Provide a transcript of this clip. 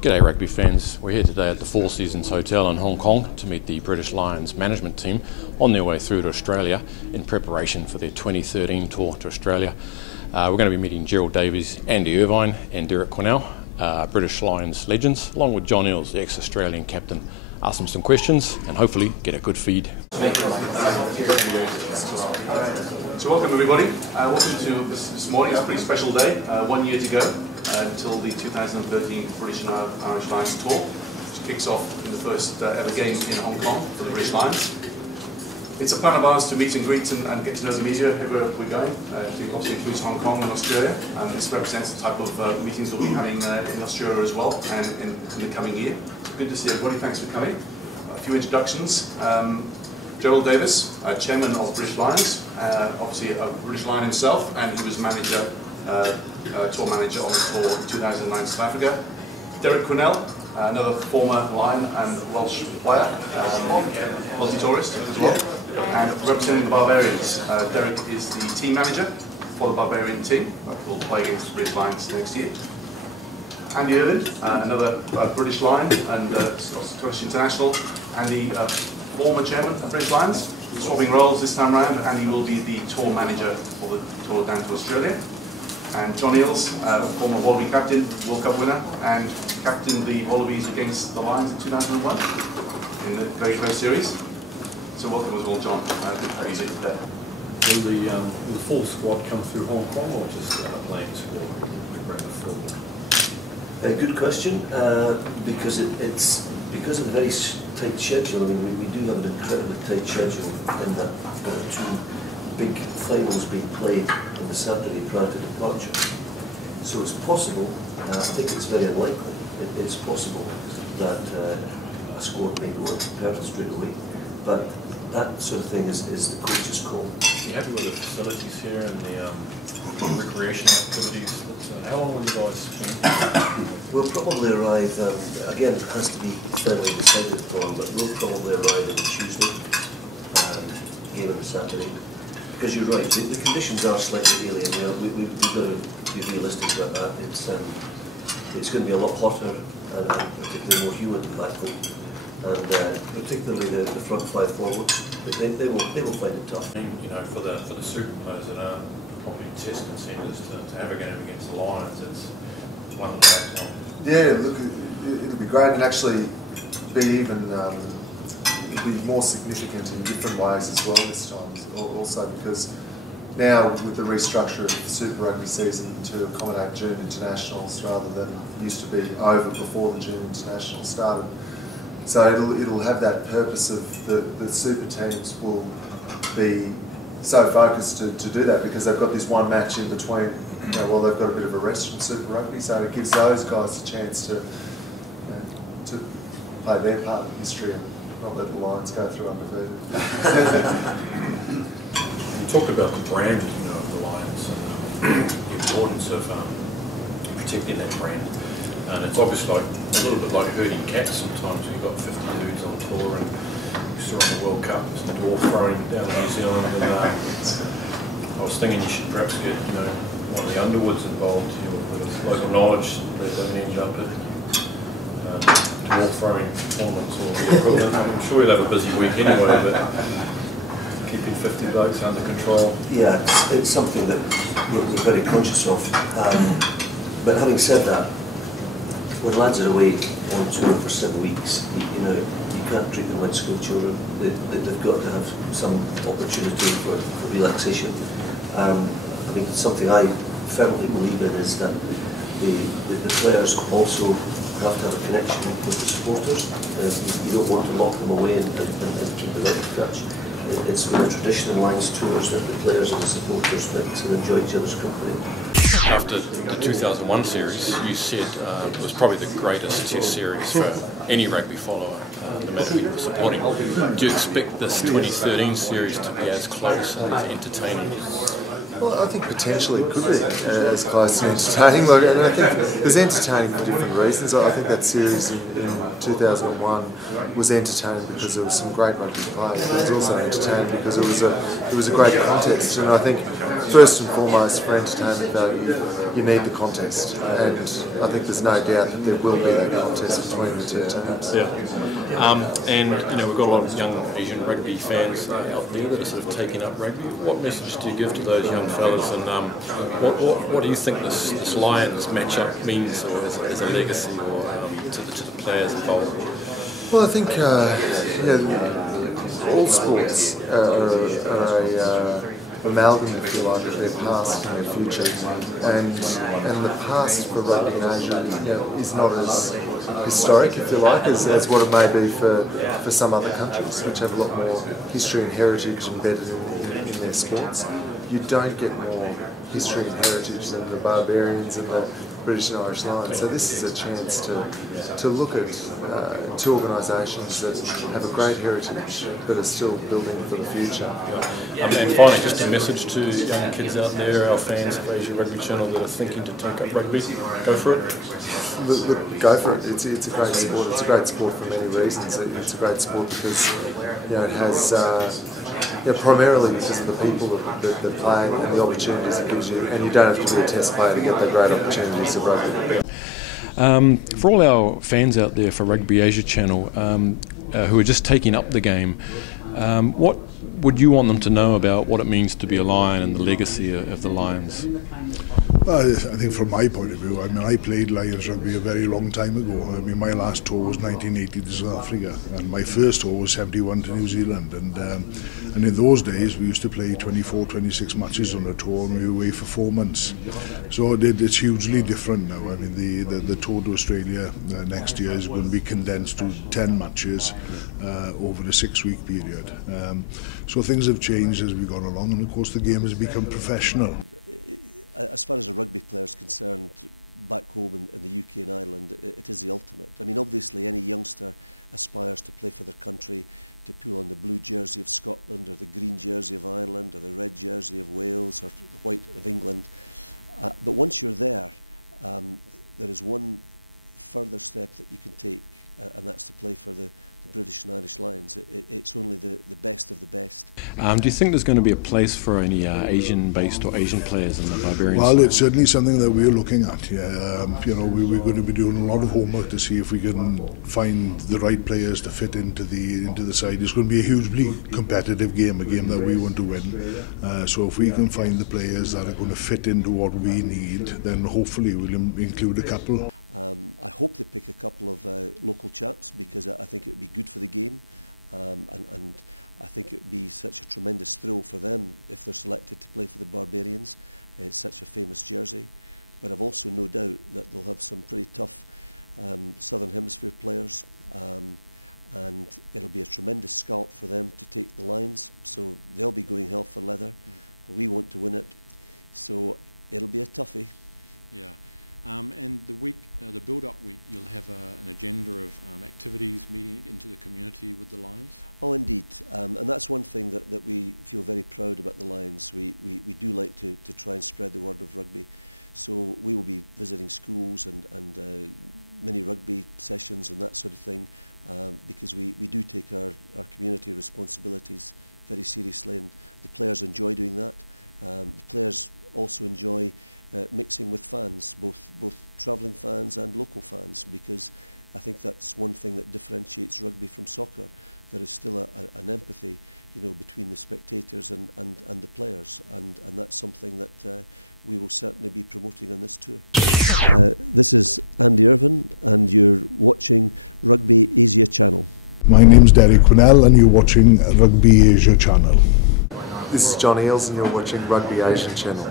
G'day rugby fans, we're here today at the Four Seasons Hotel in Hong Kong to meet the British Lions management team on their way through to Australia in preparation for their 2013 tour to Australia. We're going to be meeting Gerald Davies, Andy Irvine and Derek Quinnell, British Lions legends, along with John Eales, the ex-Australian captain. Ask them some questions and hopefully get a good feed. So welcome everybody, welcome to this morning, a pretty special day, 1 year to go until the 2013 British Lions tour, which kicks off in the first ever game in Hong Kong for the British Lions. It's a plan of ours to meet and greet and get to know the media everywhere we're going. It obviously includes Hong Kong and Australia, and this represents the type of meetings we'll be having in Australia as well and in the coming year. Good to see everybody, thanks for coming. A few introductions. Gerald Davies, Chairman of British Lions, obviously a British Lion himself, and he was tour manager on the tour in 2009 South Africa. Derek Quinnell, another former Lion and Welsh player, multi-tourist as well, and representing the Barbarians. Derek is the team manager for the Barbarian team, who will play against the British Lions next year. Andy Irvine, another British Lion and Scottish international, and the former chairman of British Lions, swapping roles this time around, and he will be the tour manager for the tour down to Australia. And John Eales, former Wallaby captain, World Cup winner, and captained the Wallabies against the Lions in 2001 in the very close series. So welcome as well, John. Good to have you here today. Will the full squad come through Hong Kong or just playing together to bring the full? Good question, because because of the very tight schedule. I mean, we do have an incredibly tight schedule in that two big finals being played on the Saturday prior to departure. So it's possible, I think it's very unlikely, it's possible that a squad may go into Perth straight away, but that sort of thing is the coach's call. Are you happy with the facilities here and the recreational activities? How long will you guys spend? We'll probably arrive, again it has to be fairly decided upon, but we'll probably arrive on Tuesday and game on Saturday. Because you're right, the conditions are slightly alien. You know, we've got to be realistic about that. It's going to be a lot hotter and particularly more humid back home, and particularly the front five forwards. They will find it tough. You know, for the super players that aren't probably test contenders to have a game against the Lions, it's one of the lifetime. Yeah, look, it'll be great and actually be even. Be more significant in different ways as well this time, also because now with the restructure of the Super Rugby season to accommodate June internationals rather than used to be over before the June international started, so it'll have that purpose of the super teams will be so focused to do that because they've got this one match in between, you know, while they've got a bit of a rest from Super Rugby, so it gives those guys a chance to play their part in history. Not let the Lions go through undefeated. You talked about the brand, you know, of the Lions and the importance of protecting that brand. And it's obviously like a little bit like herding cats sometimes. You've got 50 dudes on tour, and you saw in the World Cup some dwarf throwing down in New Zealand. And I was thinking you should perhaps get, you know, one of the Underwoods involved here with local knowledge that they end up at. Dwarf throwing tournaments or the equivalent. I'm sure you'll have a busy week anyway, but keeping 50 blokes under control. Yeah, it's something that we're very conscious of. But having said that, when lads are away on tour for 7 weeks, you know, you can't treat them like school children. They've got to have some opportunity for relaxation. I mean, something I firmly believe in is that the players also have to have a connection with the supporters. You don't want to lock them away and keep them out of touch. It's with the traditional Lions tours that the players and the supporters mix and enjoy each other's company. After the 2001 series, you said it was probably the greatest test series for any rugby follower, no matter who you were supporting. Do you expect this 2013 series to be as close and as entertaining? Well, I think potentially it could be as close and entertaining. Like, and I think there's entertaining for different reasons. I think that series in 2001 was entertaining because there was some great rugby play. It was also entertaining because it was a great contest. And I think first and foremost for entertainment value, you need the contest. And I think there's no doubt that there will be that contest between the two teams. Yeah. And you know, we've got a lot of young Asian rugby fans out there that are sort of taking up rugby. What message do you give to those young fellas, and what do you think this Lions matchup means, or as a legacy, or to the players involved? Well, I think all sports are a amalgam, if you like, of their past and their future, and the past for rugby in Asia, is not as historic, if you like, as what it may be for some other countries, which have a lot more history and heritage embedded in their sports. You don't get more history and heritage than the Barbarians and the British and Irish Lions. So this is a chance to look at two organisations that have a great heritage but are still building for the future. Yeah. And finally, just a message to young kids out there, our fans of Asia Rugby Channel that are thinking to take up rugby. Go for it. Look, go for it. It's a great sport. It's a great sport for many reasons. It's a great sport because it has primarily because of the people that play and the opportunities it gives you, and you don't have to be a test player to get the great opportunities of rugby. For all our fans out there for Rugby Asia Channel who are just taking up the game, what would you want them to know about what it means to be a Lion and the legacy of the Lions? Well, I think from my point of view, I played Lions rugby a very long time ago. My last tour was 1980 to South Africa, and my first tour was 71 to New Zealand. And in those days, we used to play 24, 26 matches on a tour, and we were away for 4 months. So it's hugely different now. The tour to Australia next year is going to be condensed to 10 matches over a 6-week period. So things have changed as we've gone along, and of course the game has become professional. As far as a rugby player is concerned, back home in the UK and Ireland, it is the ultimate. Obviously any youngster aspires to play for their country, to pull on the blue jersey of Scotland or the green jersey of Ireland or the red jersey of Wales or the white of England. But once you're there, there is one further step that you can take, and that's to play for the British and Irish Lions. It's only the best of the best. Do you think there's going to be a place for any Asian-based or Asian players in the Barbarians? Well, it's certainly something that we're looking at. Yeah. We're going to be doing a lot of homework to see if we can find the right players to fit into the side. It's going to be a hugely competitive game, a game that we want to win. So if we can find the players that are going to fit into what we need, then hopefully we'll include a couple. I hope they pick a couple of local chaps, because I think it would be good for the game, and I think it would be such a tremendous thrill for them if they're selected to play for the Barbarians. It's such a famous jersey, but I've also no doubt that they'll have some pretty tough Southern Hemisphere players, and it'll be a tremendous scalp for them to take the Lions, so they'll be going hell for leather. We want to win it, so it'll be a toughie. Yeah. And the week, the build-up week, you'll have an agenda of activities, meeting into the community with the Lions? Oh, indeed. And that's one thing that we feel very proud about the Lions. We do like to try and spread the word of rugby. So we will be visiting schools and mini rugby sessions and that sort of thing, because we do take our community responsibilities very seriously, and the players enjoy doing that. The players also enjoy mixing with fans, both travelling fans and local fans, because I think that's one thing that differentiates rugby from soccer. There is still an empathy, between the spectators and the players, and that's something that we will certainly be promoting on this tour. This is Andy Irvin, and you're watching Rugby Asia Channel. My name's Derek Quinnell, and you're watching Rugby Asia Channel. This is John Eales, and you're watching Rugby Asian Channel.